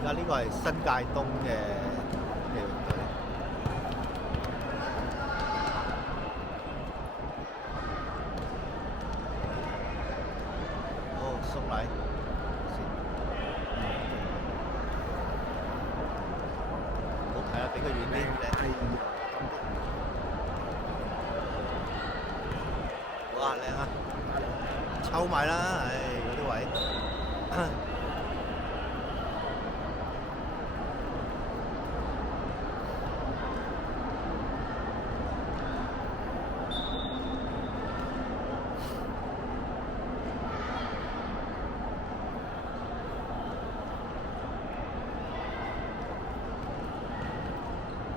而家呢個係新界東嘅游泳隊。哦，送禮先，好睇啊！俾佢遠啲靚。哇，靚啊！抽埋啦，唉，嗰啲位。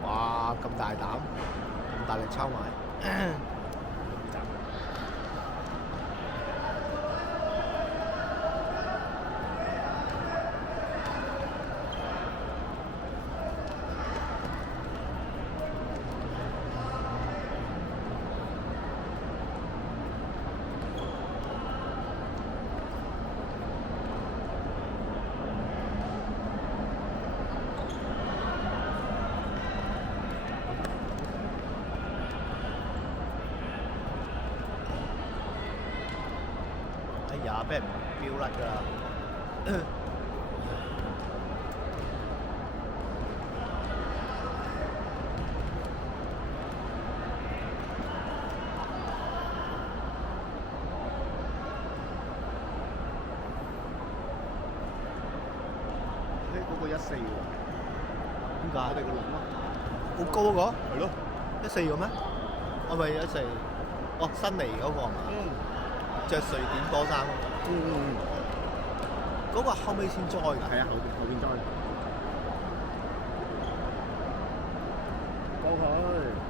哇！咁大膽，咁大力抽埋。哎呀，俾人飆甩㗎啦！嗰個14喎，點解？我哋個籠啊，好高嗰個？係咯14個咩？我咪14，哦，新嚟嗰個係嘛？着瑞典波衫嗰個後尾先栽㗎。係啊，後邊栽。過佢，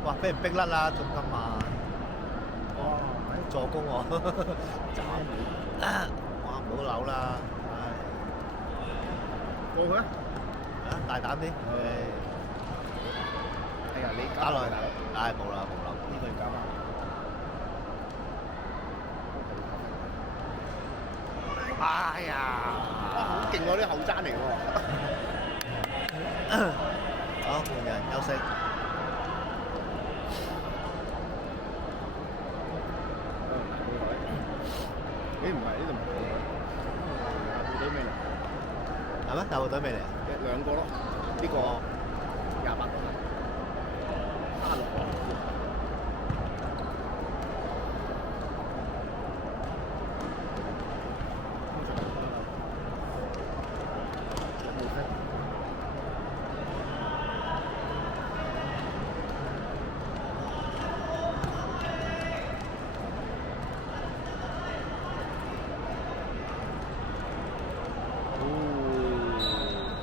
哇！俾人逼甩啦，仲咁慢。哇！助攻喎，斬哇！唔好扭啦，唉，過佢啊！啊大膽啲，哎呀，你加落去，唉冇啦冇啦，呢個要加翻。哎呀，哇！好勁喎，啲後踭嚟喎。好換人休息。咦？唔係呢度唔係部隊未嚟？係咩？大部隊未嚟啊？兩個咯，呢個28個，36個。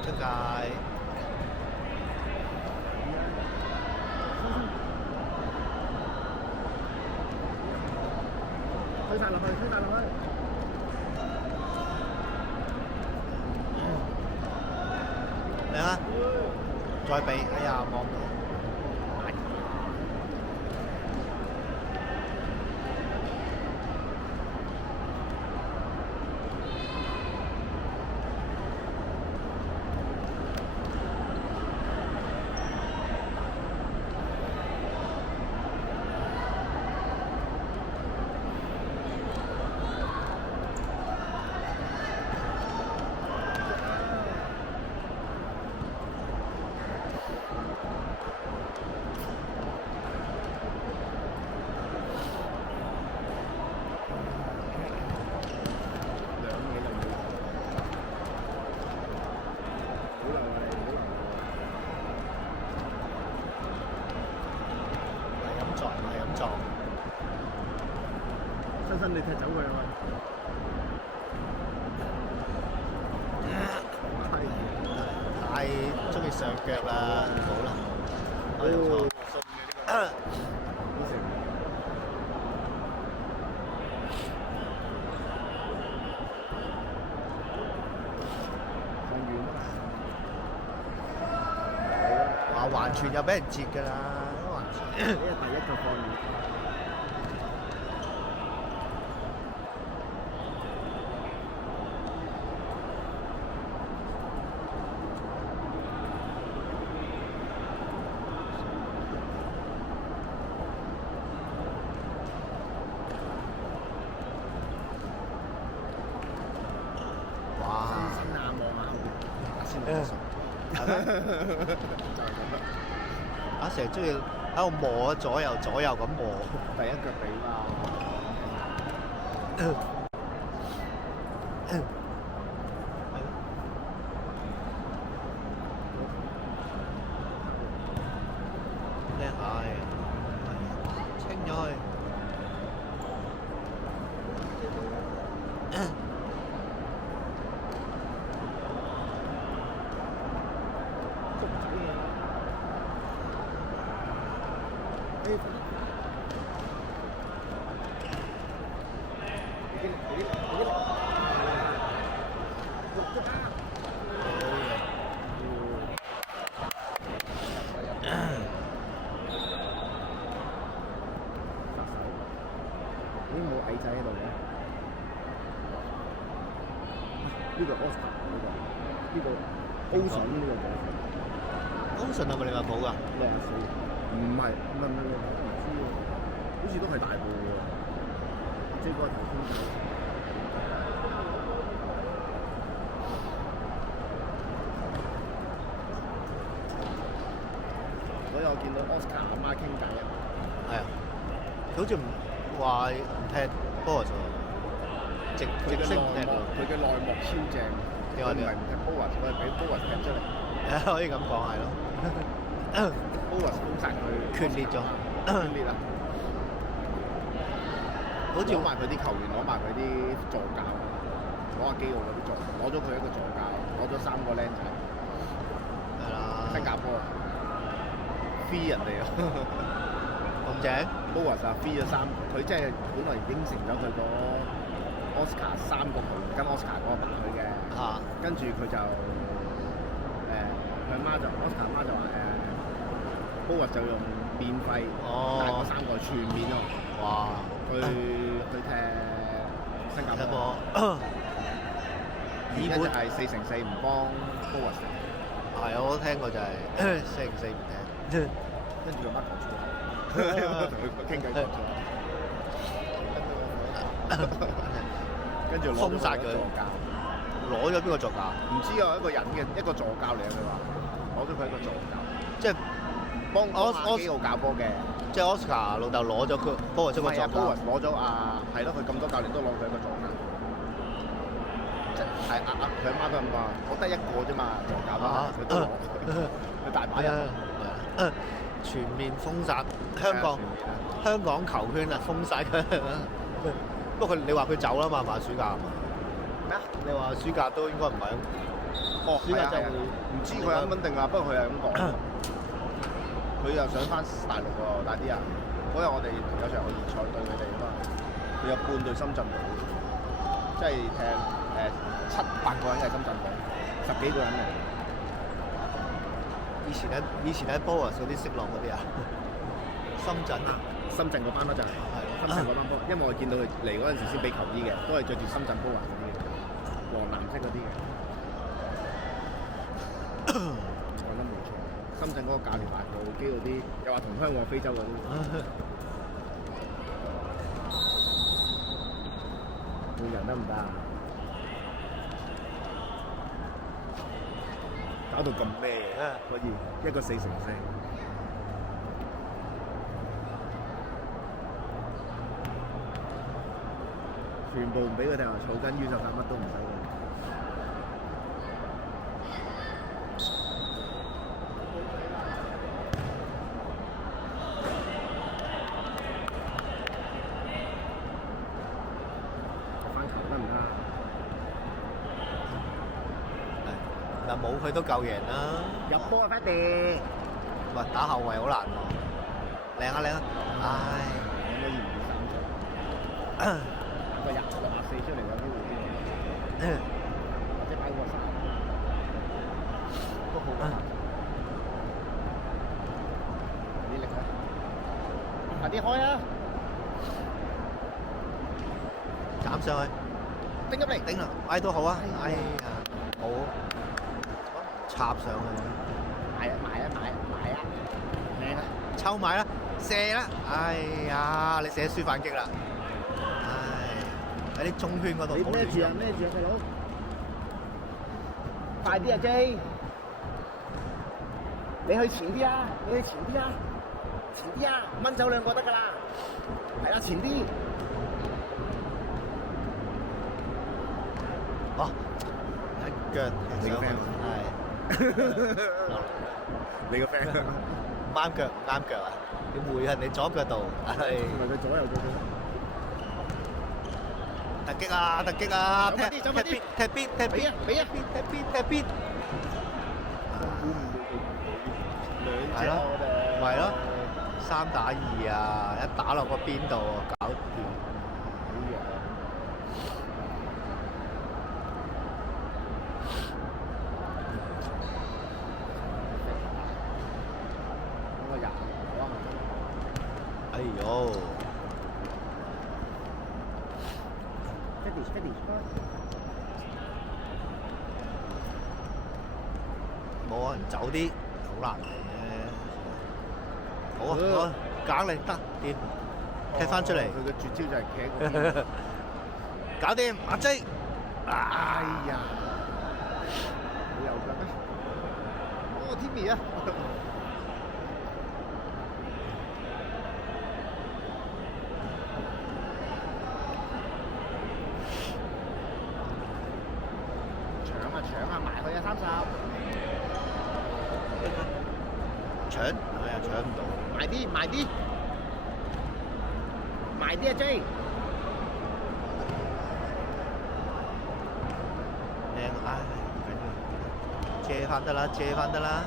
出界。推晒落去，推晒落去。嚟啊！再避，哎呀，望到。新新你踢走佢啊！太中意上腳啦，唔好啦，我有錯。話環傳又俾人截㗎啦，環傳。呢個第一個放遠。先攞數。係咩？就係咁啦。啊，成日中意喺度磨左右咁磨。第一腳地嘛。靚係，清咗去。已經冇矮仔喺度嘅。呢個 Oscar 呢個 Ocean 呢個高順係咪利物浦㗎？ 64，唔係唔知喎，好似都係大埔喎。即係嗰個頭先睇。所以我見到 Oscar 阿媽傾偈啊。係啊，佢好似唔話唔踢波喎，直升唔踢。佢嘅內幕超正，佢唔係唔踢波啊，佢係俾波啊踢出嚟。可以咁講係咯。波啊封殺佢，決裂咗，決裂啦！好似攞埋佢啲球員，攞埋佢啲助教，攞阿基奧嗰啲助，攞咗佢一個助教，攞咗3個僆仔，係啦，新加坡飛人哋啊！咁正 Boas 啊飛咗3個，佢即係本來應承咗佢個 Oscar 3個球員跟 Oscar 嗰個打佢嘅，嚇，跟住佢就佢媽就 Oscar 媽就話Boas 就用免費帶嗰3個全免咯，哇！去踢新加坡，而家就係4乘4唔幫 Boas，係我都聽過就係4乘4唔踢，跟住個乜講出嚟，同佢傾偈講出嚟，跟住封殺佢助教，攞咗邊個助教？唔知啊，一個人嘅一個助教嚟啊，佢話攞咗佢一個助教，即係幫阿基奧搞波嘅。即係 Oscar 老豆攞咗佢波出個助教，波攞咗係咯，佢咁多教練都攞咗一個助教，即係佢阿媽都咁話，我得一個啫嘛，助教佢都攞，佢大把人，全面封殺香港球圈啊，封晒佢。不過你話佢走啦嘛，係嘛暑假？咩啊？你話暑假都應該唔係。暑假就會唔知佢肯唔肯定啊，不過佢係咁講。佢又想翻大陸喎，大啲啊！嗰日我哋有場友誼賽對佢哋啊嘛，佢有半隊深圳隊，即係踢7、8個人嘅深圳隊，10幾個人嚟。以前喺波啊，嗰啲識落嗰啲啊，深圳嗰班咯就係，深圳嗰班波，因為我見到佢嚟嗰陣時先俾球衣嘅，都係着住深圳波環嗰啲嘅，黃藍色嗰啲嘅。講得冇錯。深圳嗰個教練話部機嗰啲，又話同鄉喎非洲嗰啲，換人得唔得啊？搞到咁咩啊？可以一個4乘4，全部唔俾佢哋話草根於就乜都唔使。嗱冇佢都夠贏啦！入波啊，快啲！喂，打後衞好難喎，靚啊靚啊！唉，應該要唔要3場？個64出嚟有機會啲，或者擺個3都好啊！啲力啊！快啲開啊！斬上去，頂入嚟，頂啦！唉都好啊！哎呀，好。插上去，買啊，靚啊！抽埋啦，射啦！哎呀，你射輸反擊啦！唉，喺啲中圈嗰度。你孭住啊，細佬！快啲啊，J！你去前啲啊！你去前啲啊！前啲啊！掹走兩個得㗎啦。係啦，前啲。哦，一腳你個 friend 係你個 friend 啱腳唔啱腳啊！要回喺你左腳度，係唔係佢左右腳嘅。突擊啊！突擊啊！走快啲走快啲踢邊踢邊俾啊俾啊踢邊踢邊，係咯，咪咯，3打2啊！一打落個邊度，搞掂。哎呦！ 冇人走啲，好難嘅。好啊，好啊，揀你得掂，踢翻出嚟。佢嘅絕招就係企喺個邊。搞掂，阿 J。哎呀！你有腳咩？哦，Timmy 啊！搶啊！埋佢啊！30。搶，哎呀，搶唔到。埋啲，埋啲，埋啲啊 J！靚啊！唔緊要，借翻得啦，借翻得啦。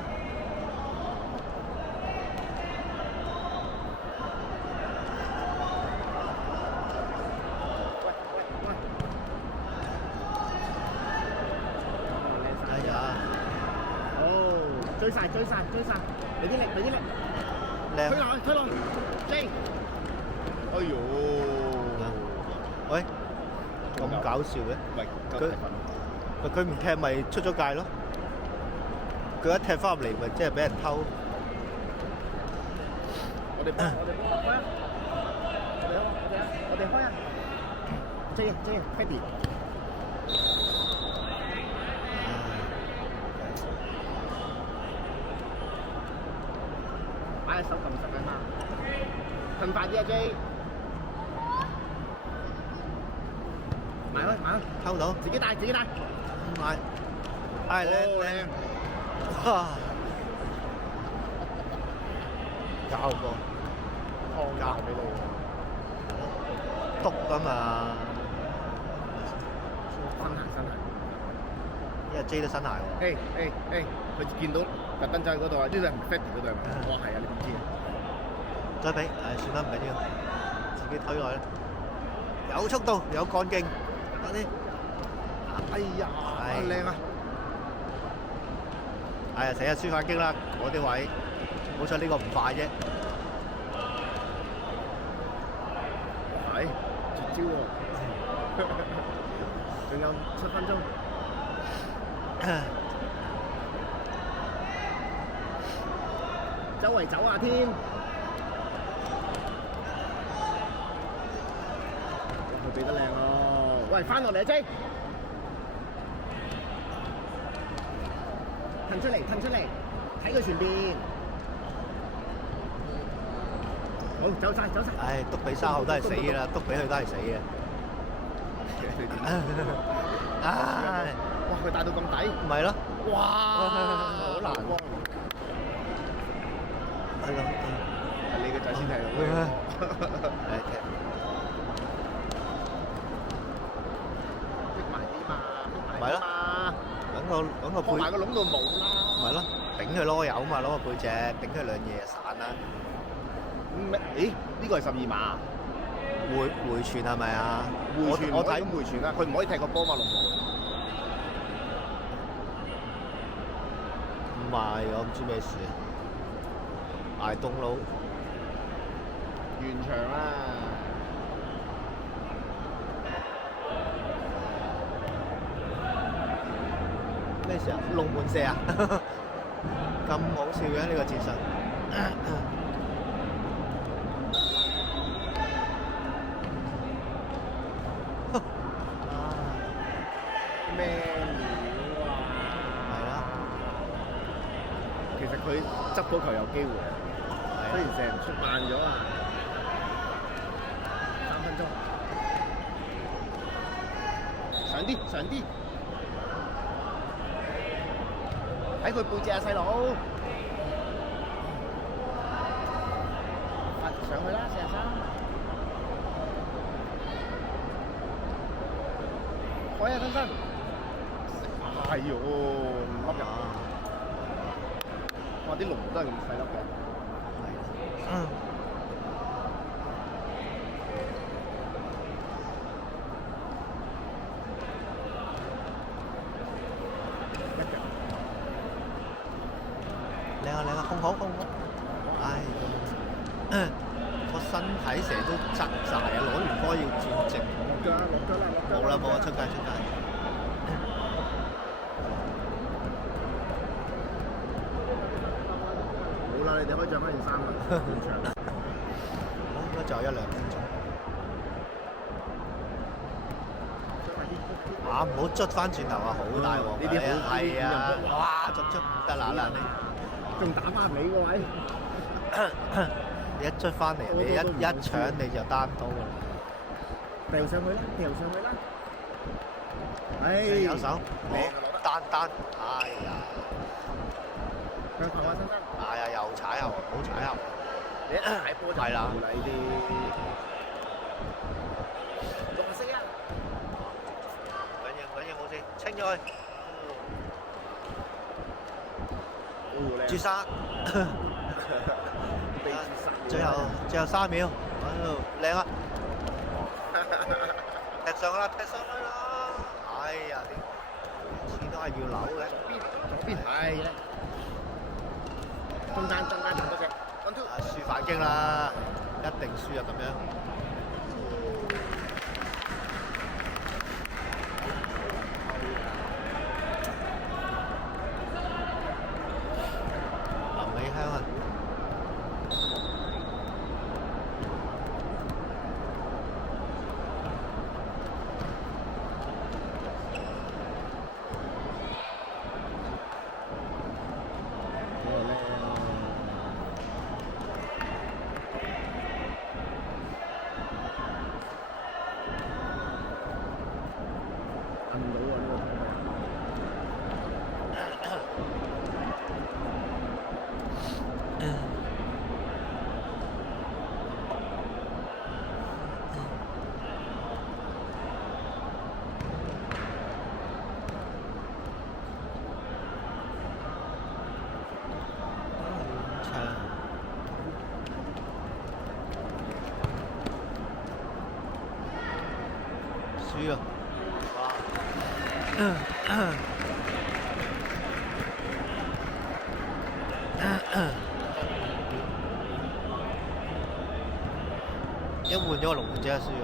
追晒，俾啲力，靚。推落 J。哎呦！喂，咁搞笑嘅？唔係，佢唔踢咪出咗界咯？佢一踢翻入嚟咪即係俾人偷。我哋開啊！我哋開啊 ！J Freddy。擺手撳實啊嘛，勤快啲啊 J， 埋去，偷到，自己帶，買，係靚，哇，交過，交俾你，篤㗎嘛，身鞋，因為 J 都新鞋喎。佢見到特登走去嗰度啊！呢度係唔 fit 嗰度係咪？我係啊，你點知啊？再俾，算啦，唔緊要，自己推落去，有速度，有幹勁，快啲！哎呀，靚啊！哎呀，成日輸反擊啦，嗰啲位，好彩呢個唔快啫。係絕招喎！仲有7分鐘。周圍走啊添，佢俾得靚咯！喂，翻落嚟啊 J， 騰出嚟，睇佢前邊。好，走晒。唉，篤俾沙後都係死㗎啦，篤俾佢都係死嘅。唉，哇！佢帶到咁底，唔係咯，哇！好難喎。係咯，係你個仔先睇到。逼埋啲嘛，咪咯，揾個背，埋個籠度冇啦。咪咯，頂佢攞油嘛，攞個背脊頂佢兩嘢散啦。咦？呢個係12碼。回傳係咪啊？我睇回傳啦，佢唔可以踢個波嘛，龍門。唔係，我唔知咩事。捱凍佬完場啦！咩事啊？龍門射啊！咁好笑嘅呢個戰術。咩料啊？係啦，其實佢執到球有機會，雖然成日出慢咗啊，3分鐘，上啲，喺佢背脊啊細佬，上去啦，43，開啊分身，係喎，唔笠入。哇！啲龍都係咁細粒嘅。靚啊，控好。唉，個身體成日都側晒啊！攞完波要轉直。落腳啦！冇啊！出界。好啦，你哋可以着翻件衫啦，半場。應該仲有1-2分鐘。唔好捽翻轉頭啊！好大鑊！呢啲好係啊！哇！捽唔得啦你，仲打翻你個位，你一捽翻嚟，你一搶你就單刀啦！掉上去啦！唉，有手，單，哎呀！向後啊，係啊，又踩後，唔好踩後。你一踩波就冇啦呢啲。綠色啊！緊要冇事，清咗佢。絕殺！最後3秒，靚啊！踢上啦！哎呀，次都係要扭嘅。左邊，係嘅。中間仲多隻。輸反擊啦，一定輸啊咁樣。林美香啊！輸啊！一換咗個龍門即刻輸喎。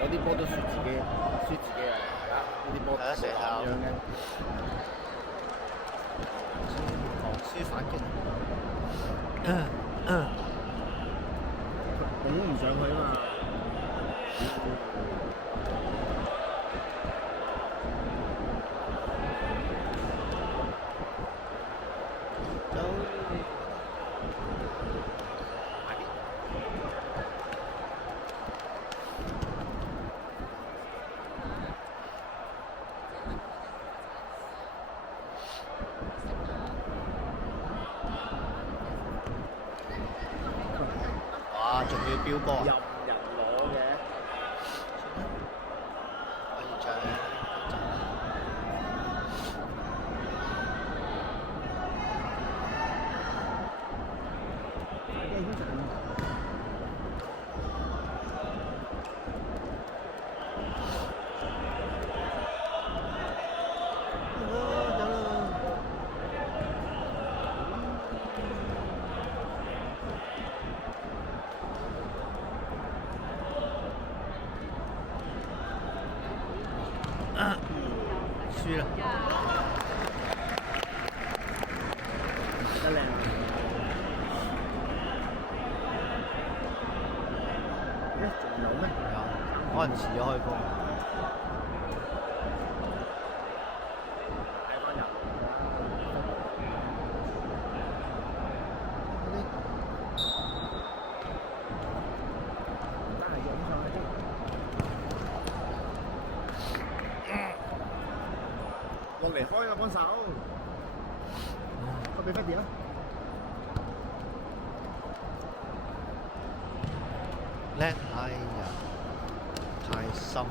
嗰啲波都輸自己啊！呢啲波係啊，成日咁樣嘅。輸反擊。拱唔上去啊嘛。哇！仲要飆波啊！任人攞嘅。可以唱。輸啦！得靚。仲有咩？有。可能遲咗開工。睇翻人。真係影上去落嚟開啊，幫手。個俾 Freddy 啊！叻，哎呀，太深。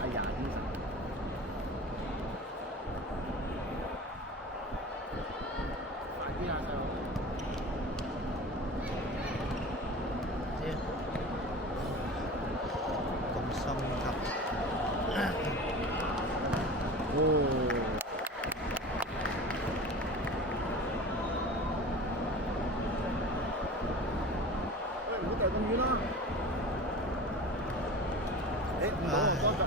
哎呀，呢神！快啲啊，細佬！咁心急。哦！喂，唔好掉咁遠啦！誒，唔好我幫手。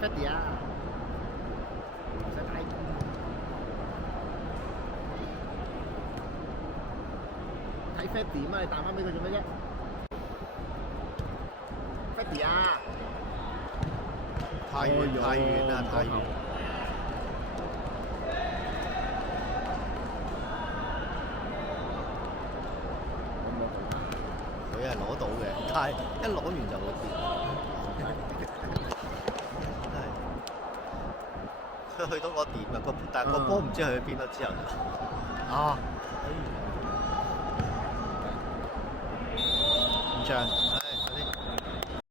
Freddy 啊，唔使睇。睇 Freddy 嘛，你彈翻俾佢做咩啫？Freddy 啊！太遠太遠啦，太遠。佢係攞到嘅，但係一攞完就會跌。佢去到個點啊，但係個波唔知去咗邊啦之後就啊，五張。